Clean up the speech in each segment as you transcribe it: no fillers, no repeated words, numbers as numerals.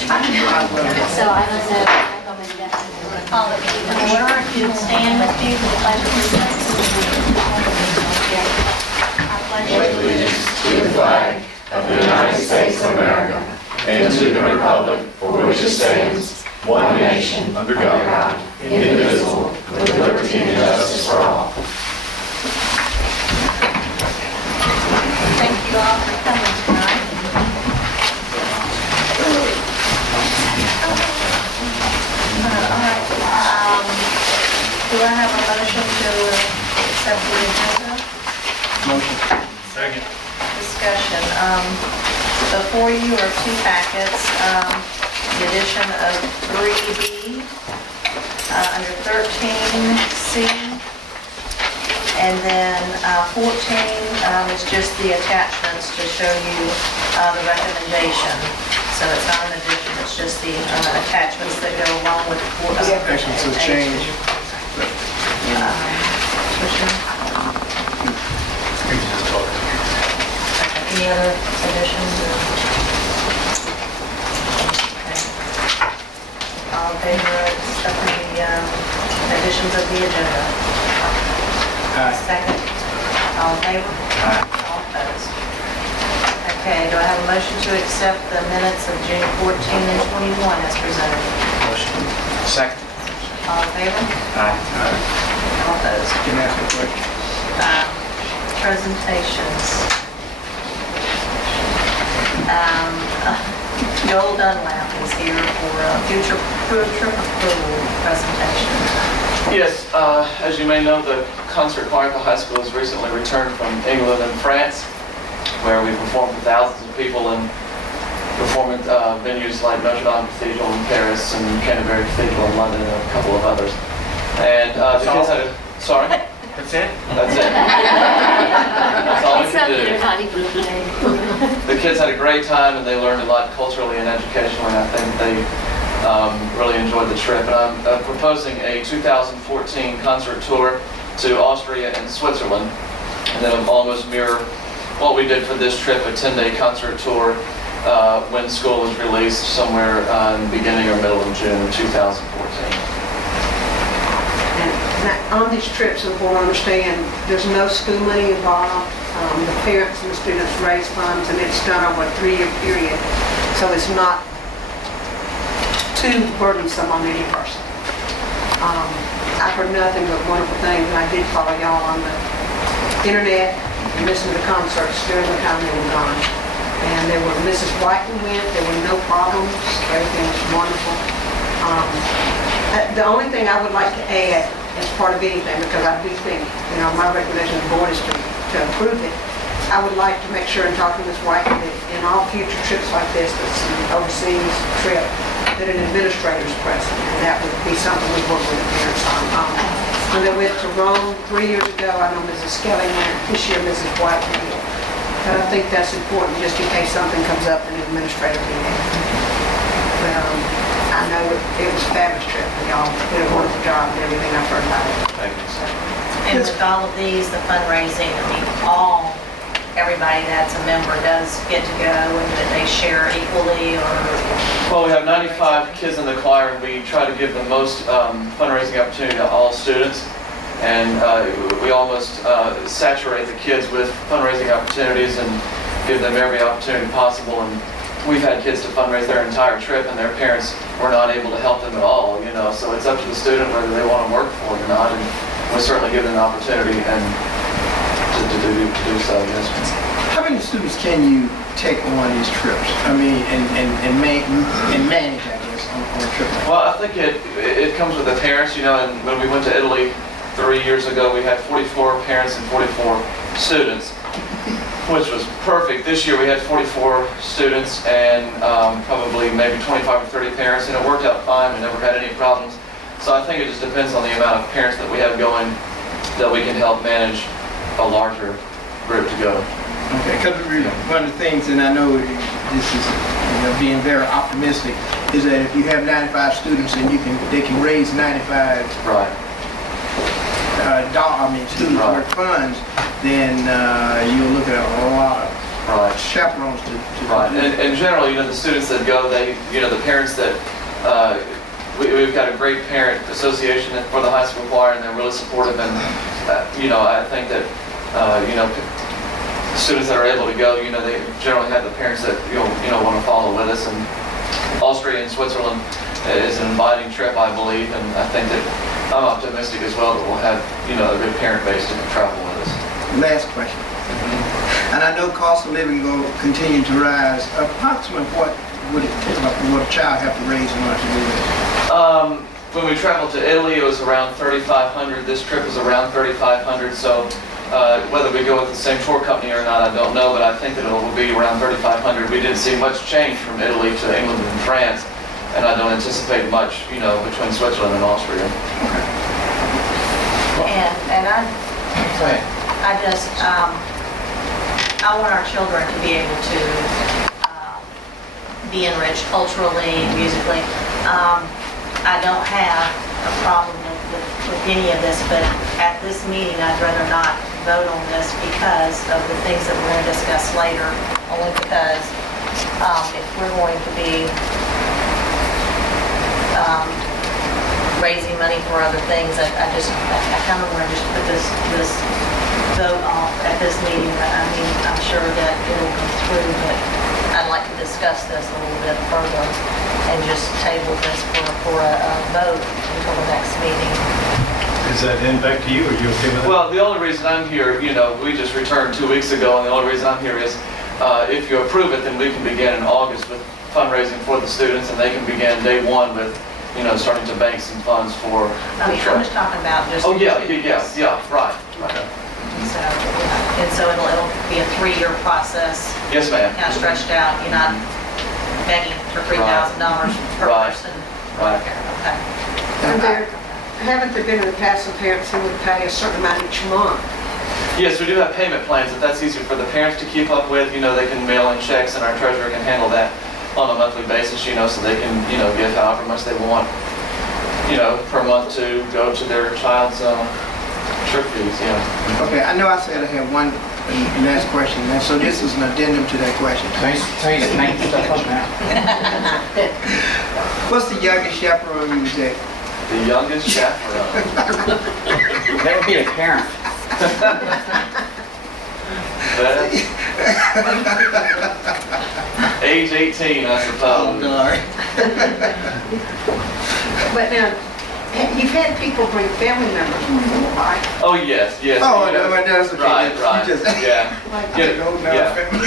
So I don't know, recommend that. Call it to order. If you'll stand with me for the pledge of allegiance. I pledge allegiance To the flag of the United States of America and to the republic for which it stands, one nation, under God, indivisible, with liberty and justice for all. Thank you all for coming tonight. Do I have a motion to accept the agenda? Motion. Second. Discussion. Before you are two packets, the addition of 3B under 13C. And then 14 is just the attachments to show you the recommendation. So it's not an addition, it's just the attachments that go along with the board. Actually, it's a change. Any other additions? Okay. All in favor of accepting the additions of the agenda? Aye. Second. All in favor? Aye. All opposed? Okay, do I have a motion to accept the minutes of June 14 and 21 as presented? Motion. Second. All in favor? Aye. All opposed? Can I ask a question? Presentations. Joel Dunlap is here for a future trip approval presentation. Yes, as you may know, the concert choir at the high school has recently returned from England and France, where we performed for thousands of people and performed at venues like Notre Dame Cathedral in Paris and Canterbury Cathedral in London and a couple of others. And the kids had a... Sorry? That's it? That's it. That's all we Except could they're do. not even playing. The kids had a great time and they learned a lot culturally and educationally. I think they really enjoyed the trip. And I'm proposing a 2014 concert tour to Austria and Switzerland. And then it'll almost mirror what we did for this trip, a 10-day concert tour when school was released somewhere in the beginning or middle of June of 2014. Now, on these trips, the board understand, there's no school money involved. The parents and the students raise funds, and it's done over a 3-year period. So it's not too burdensome on any person. I've heard nothing but wonderful things, and I did follow y'all on the internet and listen to the concerts during the time they were gone. And there were, Mrs. Whiten went, there were no problems, everything was wonderful. The only thing I would like to add as part of anything, because I do think, my recommendation to the board is to approve it, I would like to make sure and talk to Ms. Whiten that in all future trips like this, that's an overseas trip, that an administrator is present, and that would be something we work with the parents on. When they went to Rome 3 years ago, I know Mrs. Skelly went, this year Mrs. White did. But I think that's important just in case something comes up and the administrator be there. But I know it was a fabulous trip, and y'all did a wonderful job and everything I've heard about it. Thank you. And with all of these, the fundraising, everybody that's a member does get to go, and that they share equally, or? Well, we have 95 kids in the choir, and we try to give the most fundraising opportunity to all students. And we almost saturate the kids with fundraising opportunities and give them every opportunity possible. And we've had kids to fundraise their entire trip, and their parents were not able to help them at all. So it's up to the student whether they want to work for it or not. And we certainly give them the opportunity and to do so. Yes. How many students can you take on these trips? I mean, and manage, I guess, on a trip like that? Well, I think it comes with the parents, and when we went to Italy 3 years ago, we had 44 parents and 44 students, which was perfect. This year we had 44 students and probably maybe 25 or 30 parents, and it worked out fine. We never had any problems. So I think it just depends on the amount of parents that we have going that we can help manage a larger group to go. Okay, because one of the things, and I know this is being very optimistic, is that if you have 95 students and they can raise 95 Right. student work funds, then you'll look at a lot of Right. chaperones to. Right, and generally, the students that go, the parents that, we've got a great parent association for the high school choir, and they're really supportive, and, I think that, students that are able to go, they generally have the parents that, want to follow with us, and Austria and Switzerland is an inviting trip, I believe, and I think that I'm optimistic as well that we'll have, a good parent base to travel with us. Last question. And I know cost of living will continue to rise. Approximately what would a child have to raise in order to do that? When we traveled to Italy, it was around $3,500. This trip was around $3,500. So whether we go with the same tour company or not, I don't know, but I think that it will be around $3,500. We didn't see much change from Italy to England and France, and I don't anticipate much, between Switzerland and Austria. And I want our children to be able to be enriched culturally, musically. I don't have a problem with any of this, but at this meeting, I'd rather not vote on this because of the things that we're going to discuss later, only because if we're going to be raising money for other things, I kind of want to just put this vote off at this meeting. I mean, I'm sure that it'll go through, but I'd like to discuss this a little bit further and just table this for a vote until the next meeting. Is that impact to you, or are you okay with that? Well, the only reason I'm here, we just returned 2 weeks ago, and the only reason I'm here is if you approve it, then we can begin in August with fundraising for the students, and they can begin day one with, starting to bank some funds for I mean, I'm just talking about just. Oh, yeah, right. So it'll be a 3-year process, Yes, ma'am. kind of stretched out. You're not begging for $3,000 per Right. person. Right. Okay. Haven't there been in the past some parents who would pay a certain amount each month? Yes, we do have payment plans. If that's easier for the parents to keep up with, they can mail in checks, and our treasurer can handle that on a monthly basis, so they can, give however much they want, per month to go to their child's trip fees, Okay, I know I said I had one last question, and so this is an addendum to that question. Say the name stuff up now. What's the youngest chaperone you take? The youngest chaperone. That would be a parent. Age 18, I suppose. God. But now, you've had people bring family members before, right? Oh, yes. Oh, no, that's okay. Right, You just- yeah. You've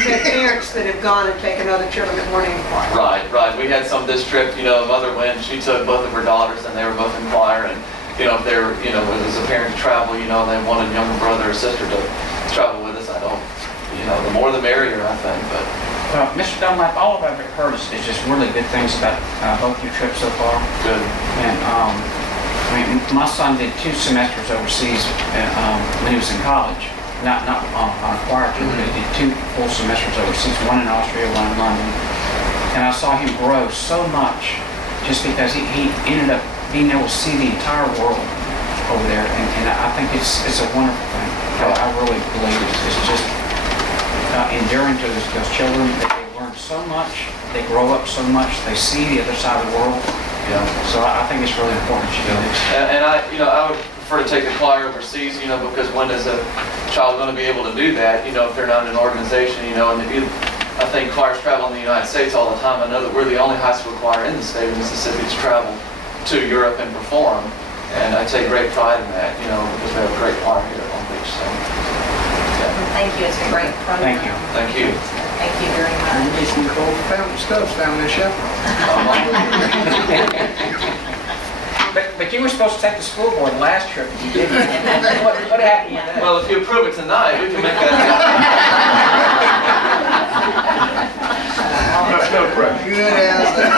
had parents that have gone and taken other children that weren't in choir. Right. We had some this trip, mother went, she took both of her daughters, and they were both in choir, and, if they were, as a parent to travel, they wanted a younger brother or sister to travel with us. I don't, the more the merrier, I think, but. Well, Mr. Dunlap, all I've ever heard is just really good things about both your trips so far. Good. And my son did 2 semesters overseas when he was in college. Not on a choir trip, but he did 2 full semesters overseas, one in Austria, one in London. And I saw him grow so much just because he ended up being able to see the entire world over there. And I think it's a wonderful thing. I really believe it's just endearing to those children that they learn so much, they grow up so much, they see the other side of the world. Yeah. So I think it's really important to do this. And I would prefer to take the choir overseas, because when is a child going to be able to do that, if they're not in an organization, and I think choirs travel in the United States all the time. I know that we're the only high school choir in the state of Mississippi to travel to Europe and perform, and I take great pride in that, because we have a great choir here at Long Beach, so. Thank you, it's a great program. Thank you. Thank you. Thank you very much. It's Nicole Family Stubbs, family chaperone. But you were supposed to take the school board last trip, and you didn't. What happened with that? Well, if you approve it tonight, we can make that No pressure. Good answer.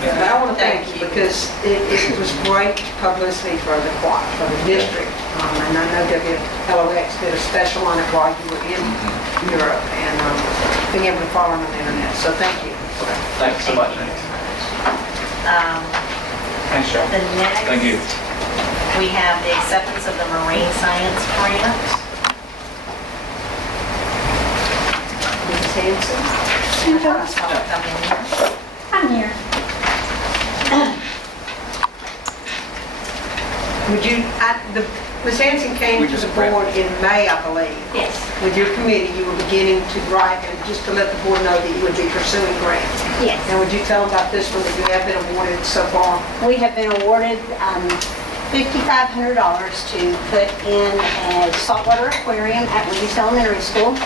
But I want to thank you because it was great publicity for the choir, for the district. And I know WLOX did a special on it while you were in Europe and being able to follow on the internet. So thank you. Thanks so much. Thanks, Joe. The next. Thank you. We have the acceptance of the marine science grant. Hanson. I thought I saw her come in here. I'm here. Would you, Ms. Hanson came We to just the board in May, I believe. Yes. With your committee, you were beginning to write, and just to let the board know that you would be pursuing grants. Yes. Now, would you tell them about this one that you have been awarded so far? We have been awarded $5,500 to put in a saltwater aquarium at Wendy's Elementary School.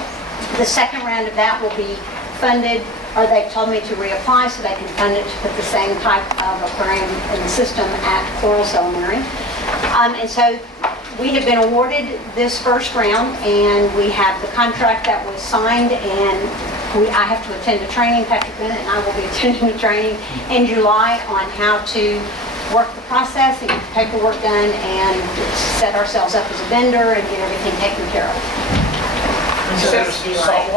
The second round of that will be funded, or they've told me to reapply so they can fund it to put the same type of aquarium in the system at Corals Elementary. And so we have been awarded this first round, and we have the contract that was signed, and I have to attend a training. Patrick Bennett and I will be attending a training in July on how to work the process and get the paperwork done and set ourselves up as a vendor and get everything taken care of. So it would be like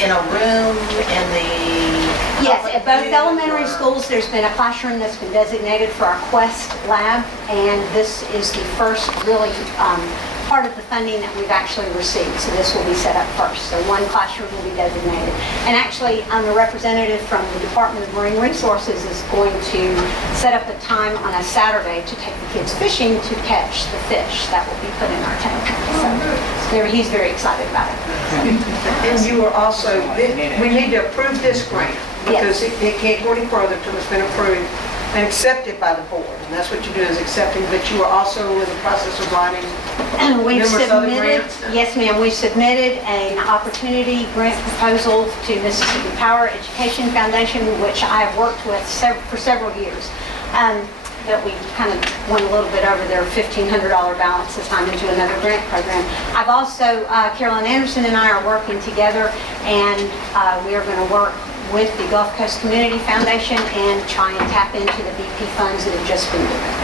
in a room in the... Yes, at both elementary schools, there's been a classroom that's been designated for our Quest lab, and this is the first really part of the funding that we've actually received. So this will be set up first. So one classroom will be designated. And actually, the representative from the Department of Marine Resources is going to set up a time on a Saturday to take the kids fishing to catch the fish that will be put in our tank. So he's very excited about it. And you are also, we need to approve this grant, because it can't go any further until it's been approved and accepted by the board. And that's what you do, is accepting, but you are also in the process of writing We've numerous other submitted, grants. yes ma'am, we submitted an opportunity grant proposal to Mississippi Power Education Foundation, which I have worked with for several years. But we kind of went a little bit over their $1,500 balance this time into another grant program. I've also, Carolyn Anderson and I are working together, and we are going to work with the Gulf Coast Community Foundation and try and tap into the BP funds that have just been given.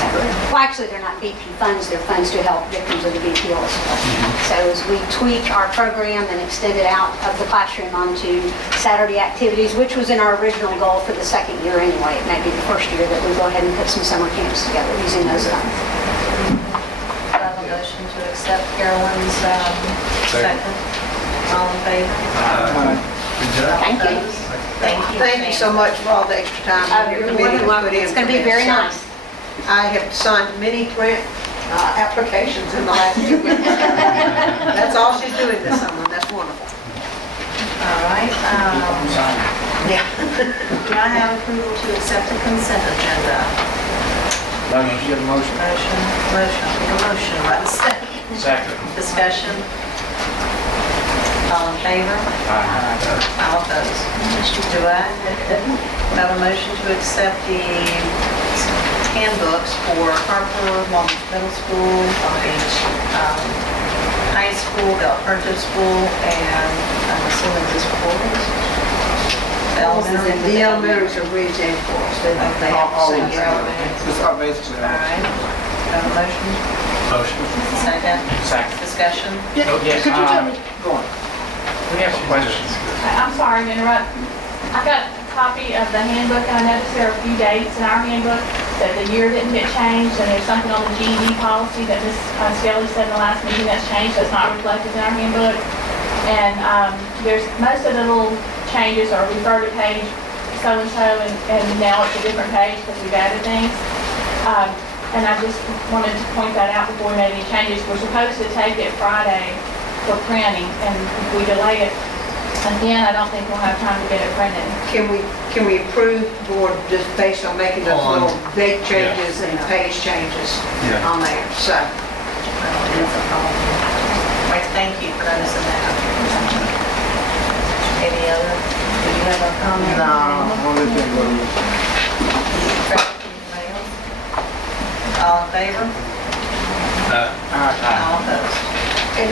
So, well, actually, they're not BP funds, they're funds to help victims of the BP oil spill. So as we tweak our program and extend it out of the classroom onto Saturday activities, which was in our original goal for the second year anyway, it may be the first year that we go ahead and put some summer camps together using those funds. I have a motion to accept Carolyn's second. All in favor? Thank you. Thank you. Thank you so much for all the extra time your You're more committee than has welcome. put in. It's going to for be this. very nice. I have signed many grant applications in the last 2 weeks. That's all she's doing this summer, that's wonderful. All right. Yeah. Do I have approval to accept the consent agenda? You get a motion. Motion, make a motion, right? Second. Discussion. All in favor? All opposed? Do I have a motion to accept the handbooks for Harper, Long Beach Middle School, Long Beach High School, the alternative school, and I'm assuming this boys? The elementaries are really in for us. They have the same elementary. It's our basically. All right. Have a motion? Motion. Second? Second. Discussion? Yeah, Yes, could you tell me? Go on. We have a question. I'm sorry to interrupt. I got a copy of the handbook, and I noticed there are a few dates in our handbook that the year didn't get changed, and there's something on the GED policy that Ms. Skelly said in the last meeting that's changed, that's not reflected in our handbook. And there's, most of the little changes are refer to page so-and-so, and now it's a different page because we've added things. And I just wanted to point that out before we made any changes. We're supposed to take it Friday for printing, and if we delay it again, I don't think we'll have time to get it printed. Can we approve board just based on making those On- little date changes and page changes Yeah. on there? So, Right, thank you for noticing that. Any other, do you have a comment? No, only thing was, Anybody else? All in favor? All opposed? and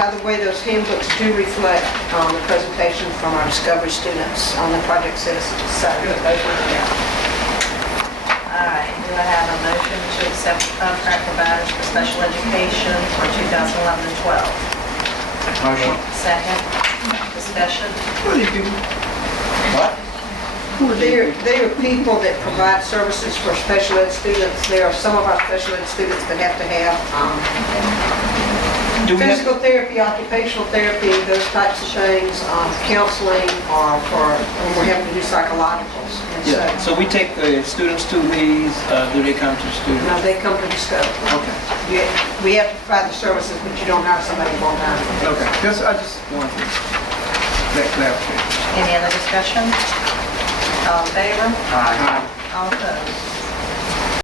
by the way, those handbooks do reflect the presentation from our Discovery students on the Project Citizens. So, those were there. All right, do I have a motion to accept the contract providers for special education for 2011 and 12? Motion. Second, discussion. what do you do? What? They are people that provide services for special ed students. There are some of our special ed students that have to have Do we have, Physical therapy, occupational therapy, those types of things, counseling, or when we're having to do psychologicals. And yeah, so we take the students to these, do they come to the students? No, they come to the school. Okay, We have to provide the services, but you don't have somebody full time. okay, I just wanted that clarification. Any other discussion? All in favor? Aye. All opposed?